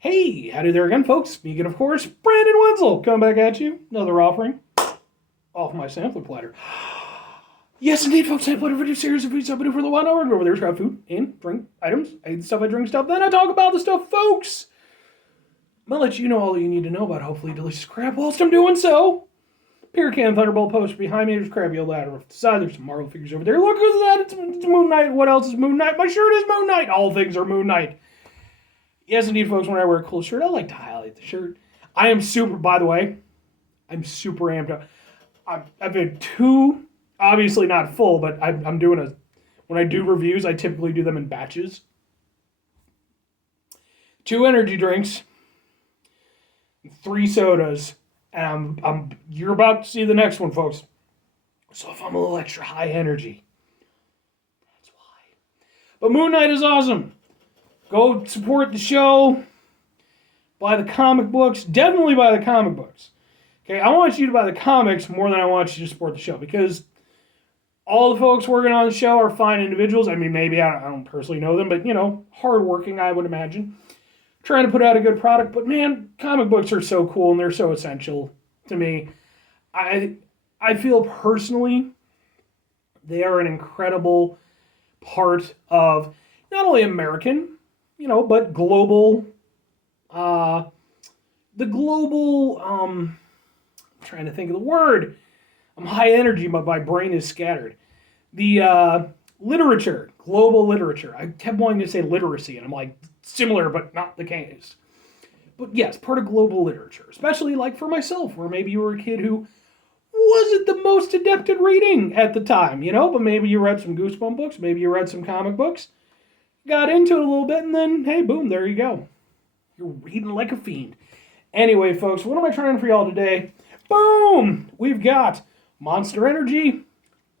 Hey, howdy there again, folks. Speaking, of course, Brandon Wenzel coming back at you. Another offering off my sampler platter. Yes, indeed, folks. I put a video series of food for the 1 hour. Go over there, grab food and drink items. I eat the stuff, I drink stuff. Then I talk about the stuff, folks. I'm going to let you know all you need to know about hopefully delicious crap whilst I'm doing so. Beer can Thunderbolt poster behind me. There's Crabby old ladder off the side. There's some Marvel figures over there. Look at that. It's Moon Knight. What else is Moon Knight? My shirt is Moon Knight. All things are Moon Knight. Yes, indeed, folks, when I wear a cool shirt, I like to highlight the shirt. I am super, by the way, I'm super amped up. I've been two, obviously not full, but I'm doing when I do reviews, I typically do them in batches. 2 energy drinks, 3 sodas, and you're about to see the next one, folks. So if I'm a little extra high energy, that's why. But Moon Knight is awesome. Go support the show. Buy the comic books. Definitely buy the comic books. Okay, I want you to buy the comics more than I want you to support the show because all the folks working on the show are fine individuals. I mean, maybe I don't personally know them, but, hardworking, I would imagine. Trying to put out a good product. But, man, comic books are so cool and they're so essential to me. I feel personally they are an incredible part of not only American, but global, I'm trying to think of the word. I'm high energy, but my brain is scattered. The literature, global literature. I kept wanting to say literacy, and I'm like, similar, but not the case. But yes, part of global literature, especially like for myself, where maybe you were a kid who wasn't the most adept at reading at the time, but maybe you read some Goosebump books, maybe you read some comic books. Got into it a little bit, and then, hey, boom, there you go. You're reading like a fiend. Anyway, folks, what am I trying for y'all today? Boom! We've got Monster Energy,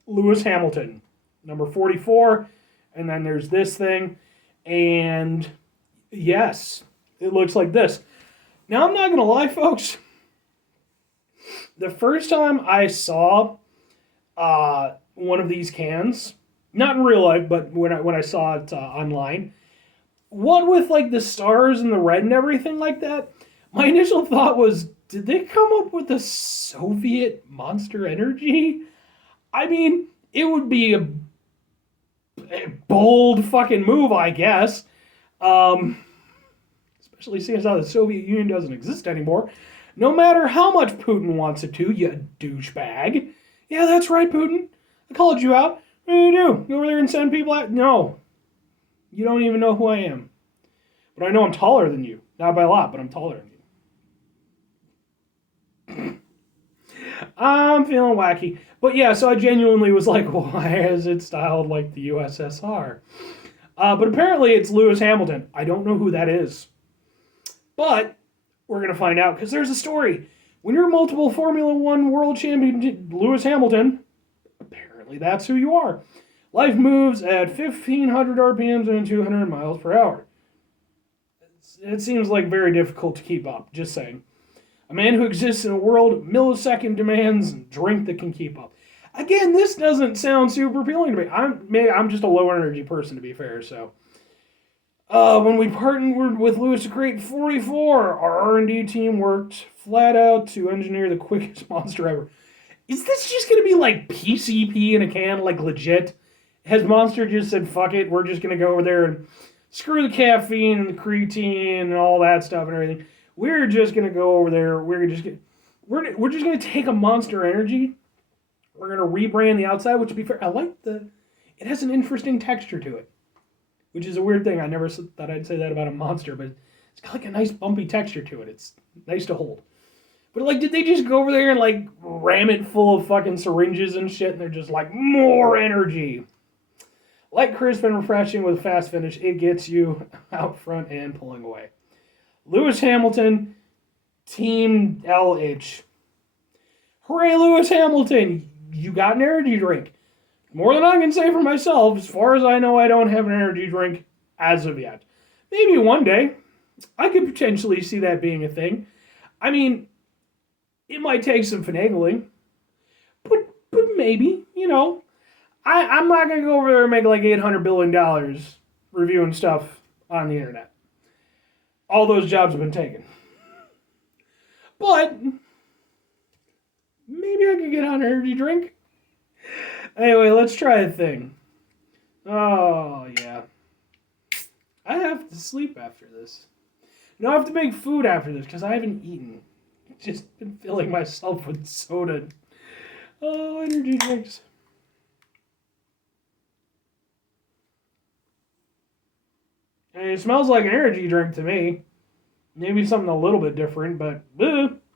Lewis Hamilton, number 44, and then there's this thing, and yes, it looks like this. Now, I'm not going to lie, folks. The first time I saw one of these cans, not in real life, but when I saw it online, what with like the stars and the red and everything like that, my initial thought was, did they come up with a Soviet Monster Energy? I mean, it would be a bold fucking move, I guess. Especially seeing as how the Soviet Union doesn't exist anymore. No matter how much Putin wants it to, you douchebag. Yeah, that's right, Putin. I called you out. What do you do? Go over there and send people out? No. You don't even know who I am. But I know I'm taller than you. Not by a lot, but I'm taller than you. I'm feeling wacky. But yeah, so I genuinely was like, why is it styled like the USSR? But apparently it's Lewis Hamilton. I don't know who that is. But we're going to find out because there's a story. When you're multiple Formula One world champion Lewis Hamilton, apparently that's who you are. Life moves at 1,500 RPMs and 200 miles per hour. It seems like very difficult to keep up, just saying. A man who exists in a world millisecond demands drink that can keep up. Again, this doesn't sound super appealing to me. I'm just a low energy person, to be fair, so. When we partnered with Lewis to create 44, our R&D team worked flat out to engineer the quickest monster ever. Is this just going to be like PCP in a can, like legit? Has Monster just said, fuck it, we're just going to go over there and screw the caffeine and the creatine and all that stuff and everything. We're just going to go over there, we're just going to take a Monster Energy, we're going to rebrand the outside, which, to be fair, I like it has an interesting texture to it, which is a weird thing. I never thought I'd say that about a Monster, but it's got like a nice bumpy texture to it. It's nice to hold. But, like, did they just go over there and, like, ram it full of fucking syringes and shit, and they're just like, more energy? Light, crisp, and refreshing with a fast finish, it gets you out front and pulling away. Lewis Hamilton, Team LH. Hooray, Lewis Hamilton! You got an energy drink. More than I can say for myself. As far as I know, I don't have an energy drink as of yet. Maybe one day. I could potentially see that being a thing. I mean, it might take some finagling. But maybe, I'm not going to go over there and make like $800 billion reviewing stuff on the internet. all those jobs have been taken. But maybe I could get on an energy drink. Anyway, let's try a thing. Oh, yeah. I have to sleep after this. No, I have to make food after this because I haven't eaten. Just been filling myself with soda. Oh, energy drinks. And it smells like an energy drink to me. Maybe something a little bit different, but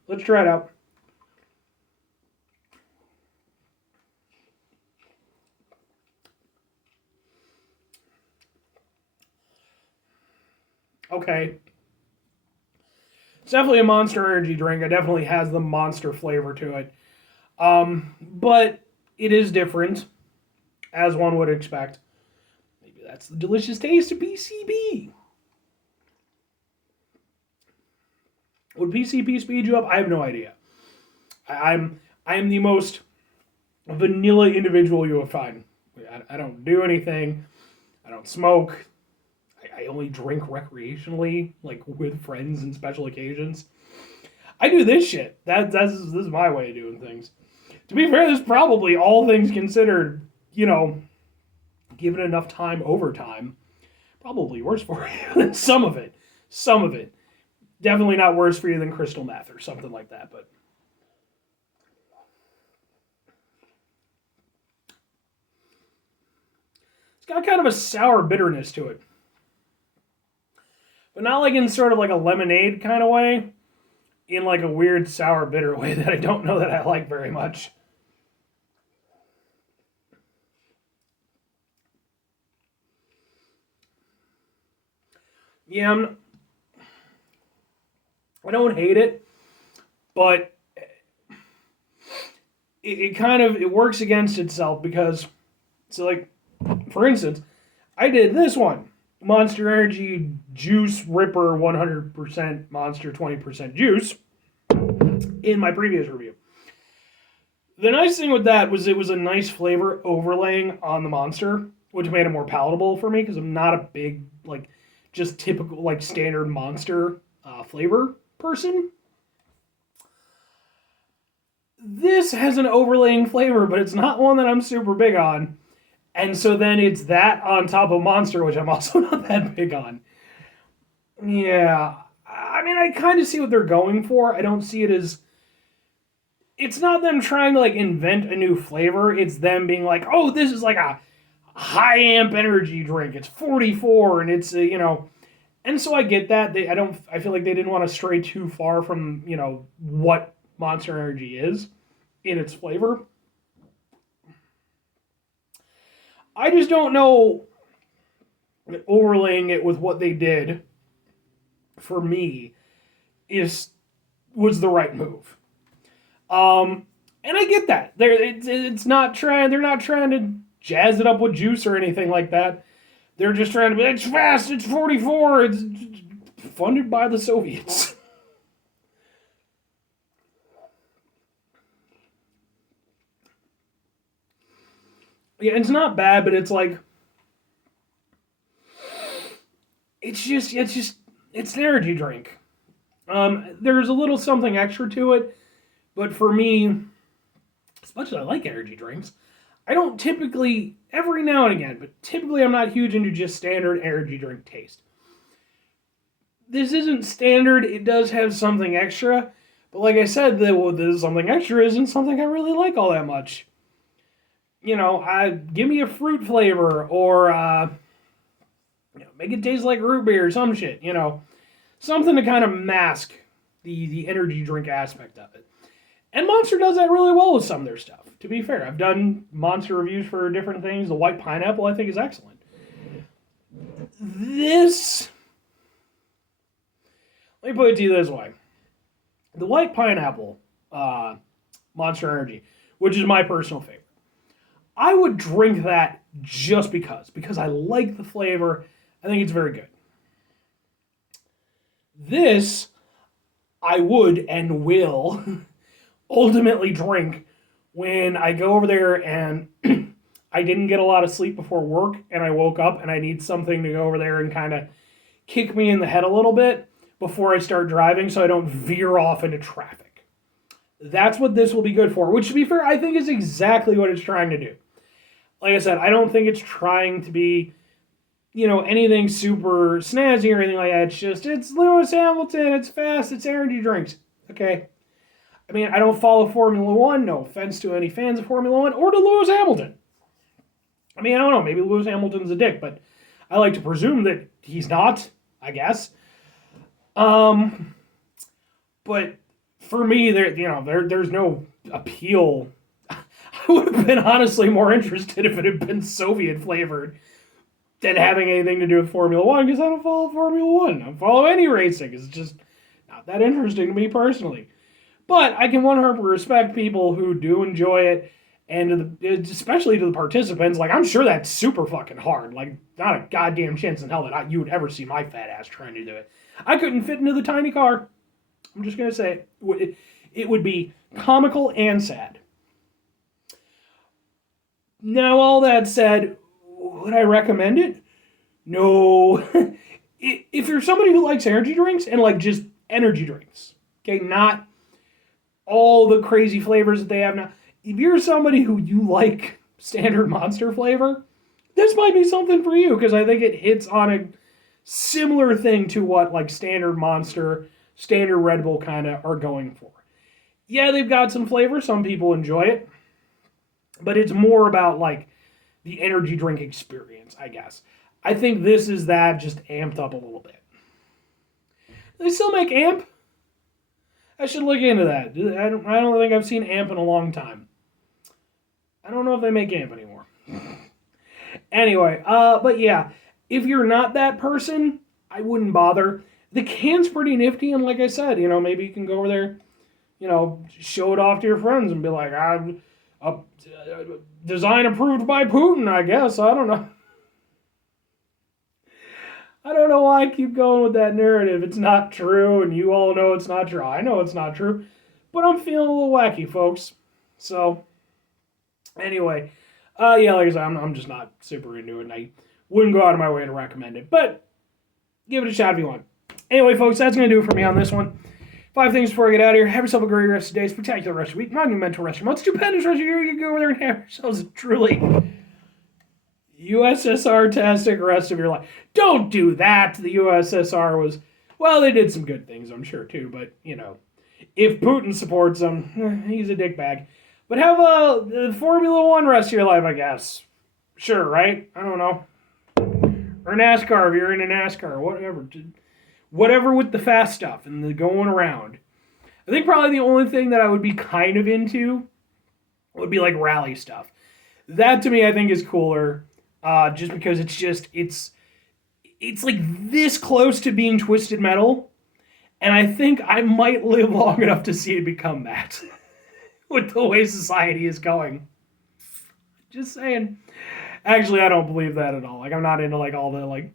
let's try it out. Okay. It's definitely a Monster energy drink. It definitely has the Monster flavor to it. But it is different, as one would expect. Maybe that's the delicious taste of PCP. Would PCP speed you up? I have no idea. I'm the most vanilla individual you will find. I don't do anything. I don't smoke. I only drink recreationally, like with friends and special occasions. I do this shit. This is my way of doing things. To be fair, this is probably all things considered, given enough time over time, probably worse for you than some of it. Some of it. Definitely not worse for you than crystal meth or something like that, but it's got kind of a sour bitterness to it. But not like in sort of like a lemonade kind of way, in like a weird sour bitter way that I don't know that I like very much. Yeah, I don't hate it, but it kind of it works against itself because so like for instance, I did this one Monster Energy Juice Ripper 100% Monster 20% Juice in my previous review. The nice thing with that was it was a nice flavor overlaying on the Monster, which made it more palatable for me because I'm not a big like just typical like standard Monster flavor person. This has an overlaying flavor, but it's not one that I'm super big on. And so then it's that on top of Monster, which I'm also not that big on. Yeah. I mean, I kind of see what they're going for. I don't see it as. It's not them trying to like invent a new flavor. It's them being like, oh, this is like a high amp energy drink. It's 44 and it's, And so I get that. I feel like they didn't want to stray too far from, what Monster Energy is in its flavor. I just don't know overlaying it with what they did for me was the right move. And I get that. It's not trying. They're not trying to jazz it up with juice or anything like that. They're just trying to be. It's fast. It's 44. It's funded by the Soviets. Yeah, it's not bad, but it's like it's an energy drink. There's a little something extra to it, but for me, as much as I like energy drinks, I don't typically every now and again, but typically I'm not huge into just standard energy drink taste. This isn't standard. It does have something extra, but like I said, the something extra isn't something I really like all that much. Give me a fruit flavor or make it taste like root beer or some shit. Something to kind of mask the energy drink aspect of it. And Monster does that really well with some of their stuff. To be fair, I've done Monster reviews for different things. The white pineapple I think is excellent. This, let me put it to you this way: the white pineapple Monster Energy, which is my personal favorite. I would drink that just because I like the flavor. I think it's very good. This, I would and will ultimately drink when I go over there and I didn't get a lot of sleep before work and I woke up and I need something to go over there and kind of kick me in the head a little bit. before I start driving so I don't veer off into traffic. That's what this will be good for, which, to be fair, I think is exactly what it's trying to do. Like I said, I don't think it's trying to be, anything super snazzy or anything like that. It's Lewis Hamilton, it's fast, it's energy drinks. Okay. I mean, I don't follow Formula One, no offense to any fans of Formula One, or to Lewis Hamilton. I mean, I don't know, maybe Lewis Hamilton's a dick, but I like to presume that he's not, I guess. But for me, there's no appeal. I would have been honestly more interested if it had been Soviet flavored than having anything to do with Formula One, because I don't follow Formula One. I don't follow any racing. It's just not that interesting to me personally. But I can 100% respect people who do enjoy it, and especially to the participants. Like, I'm sure that's super fucking hard. Like, not a goddamn chance in hell that you would ever see my fat ass trying to do it. I couldn't fit into the tiny car. I'm just going to say it would be comical and sad. Now, all that said, would I recommend it? No. If you're somebody who likes energy drinks and like just energy drinks, okay, not all the crazy flavors that they have now. If you're somebody who you like standard Monster flavor, this might be something for you, because I think it hits on a similar thing to what like standard Monster, standard Red Bull kind of are going for. Yeah, they've got some flavor. Some people enjoy it. But it's more about like the energy drink experience, I guess. I think this is that just amped up a little bit. Do they still make Amp? I should look into that. I don't think I've seen Amp in a long time. I don't know if they make Amp anymore. Anyway, but yeah, if you're not that person, I wouldn't bother. The can's pretty nifty, and like I said, maybe you can go over there, show it off to your friends and be like, design approved by Putin, I guess. I don't know. I don't know why I keep going with that narrative. It's not true, and you all know it's not true. I know it's not true, but I'm feeling a little wacky, folks. So, anyway, yeah, like I said, I'm just not super into it, and I wouldn't go out of my way to recommend it, but give it a shot if you want. Anyway, folks, that's going to do it for me on this one. 5 things before I get out of here. Have yourself a great rest of the day, spectacular rest of the week, monumental rest of your month, stupendous rest of your year. You go over there and have yourselves a truly USSR-tastic rest of your life. Don't do that. The USSR was, well, they did some good things, I'm sure, too, but, if Putin supports them, he's a dickbag. But have a Formula One rest of your life, I guess. Sure, right? I don't know. Or NASCAR, if you're into NASCAR, whatever. Whatever with the fast stuff and the going around. I think probably the only thing that I would be kind of into would be like rally stuff. That to me I think is cooler, just because it's like this close to being Twisted Metal, and I think I might live long enough to see it become that with the way society is going. Just saying. Actually, I don't believe that at all. Like, I'm not into like all the like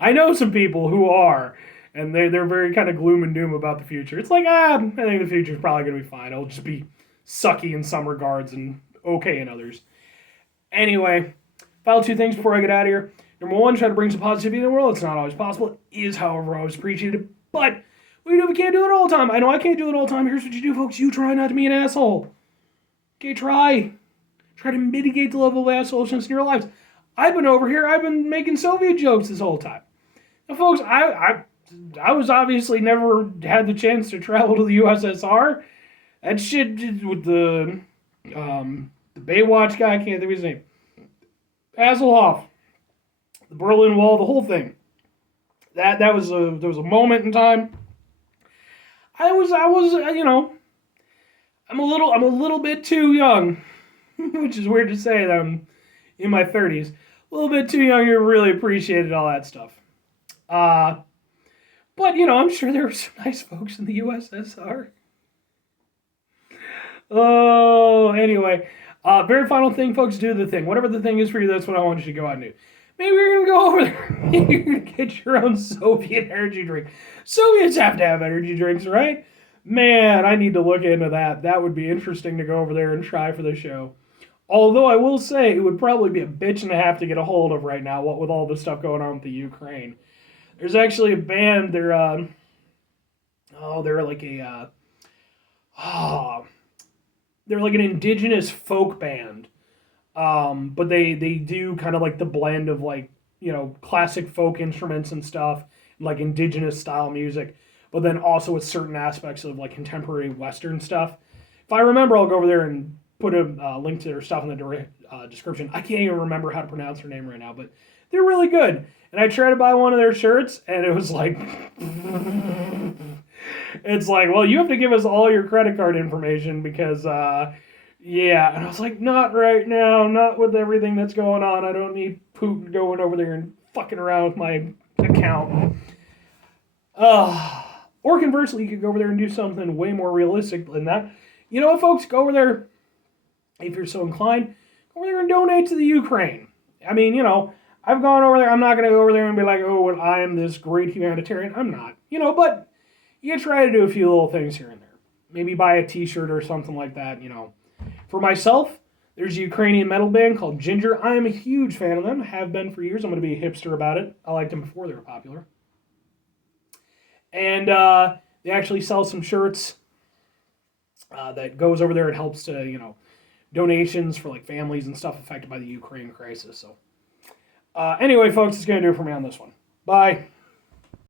I know some people who are, and they're very kind of gloom and doom about the future. It's like, I think the future's probably going to be fine. It'll just be sucky in some regards and okay in others. Anyway, final 2 things before I get out of here. Number 1, try to bring some positivity in the world. It's not always possible. It is, however, always appreciated. But we can't do it all the time. I know I can't do it all the time. Here's what you do, folks. You try not to be an asshole. Okay, try. Try to mitigate the level of assholishness in your lives. I've been over here. I've been making Soviet jokes this whole time. Now, folks, I was obviously never had the chance to travel to the USSR. That shit with the Baywatch guy, I can't think of his name. Hasselhoff, the Berlin Wall, the whole thing. There was a moment in time. I was I'm a little bit too young, which is weird to say that I'm in my 30s. A little bit too young to really appreciated all that stuff. But, I'm sure there were some nice folks in the USSR. Oh, anyway. Very final thing, folks, do the thing. Whatever the thing is for you, that's what I want you to go out and do. Maybe you're going to go over there. Maybe you're going to get your own Soviet energy drink. Soviets have to have energy drinks, right? Man, I need to look into that. That would be interesting to go over there and try for the show. Although I will say it would probably be a bitch and a half to get a hold of right now, what with all the stuff going on with the Ukraine. There's actually a band. They're like oh, they're like an indigenous folk band. But they do kind of like the blend of like classic folk instruments and stuff, like indigenous style music, but then also with certain aspects of like contemporary Western stuff. If I remember, I'll go over there and put a link to their stuff in the description. I can't even remember how to pronounce their name right now, but they're really good. And I tried to buy one of their shirts, and it was like, it's like, well, you have to give us all your credit card information because, yeah. And I was like, not right now, not with everything that's going on. I don't need Putin going over there and fucking around with my account. Or conversely, you could go over there and do something way more realistic than that. You know what, folks? Go over there, if you're so inclined, go over there and donate to the Ukraine. I mean, I've gone over there. I'm not going to go over there and be like, oh, well, I am this great humanitarian. I'm not. But you try to do a few little things here and there. Maybe buy a t-shirt or something like that, For myself, there's a Ukrainian metal band called Ginger. I am a huge fan of them. Have been for years. I'm going to be a hipster about it. I liked them before they were popular. And they actually sell some shirts that goes over there and helps to, donations for like families and stuff affected by the Ukraine crisis. So anyway, folks, it's going to do it for me on this one. Bye.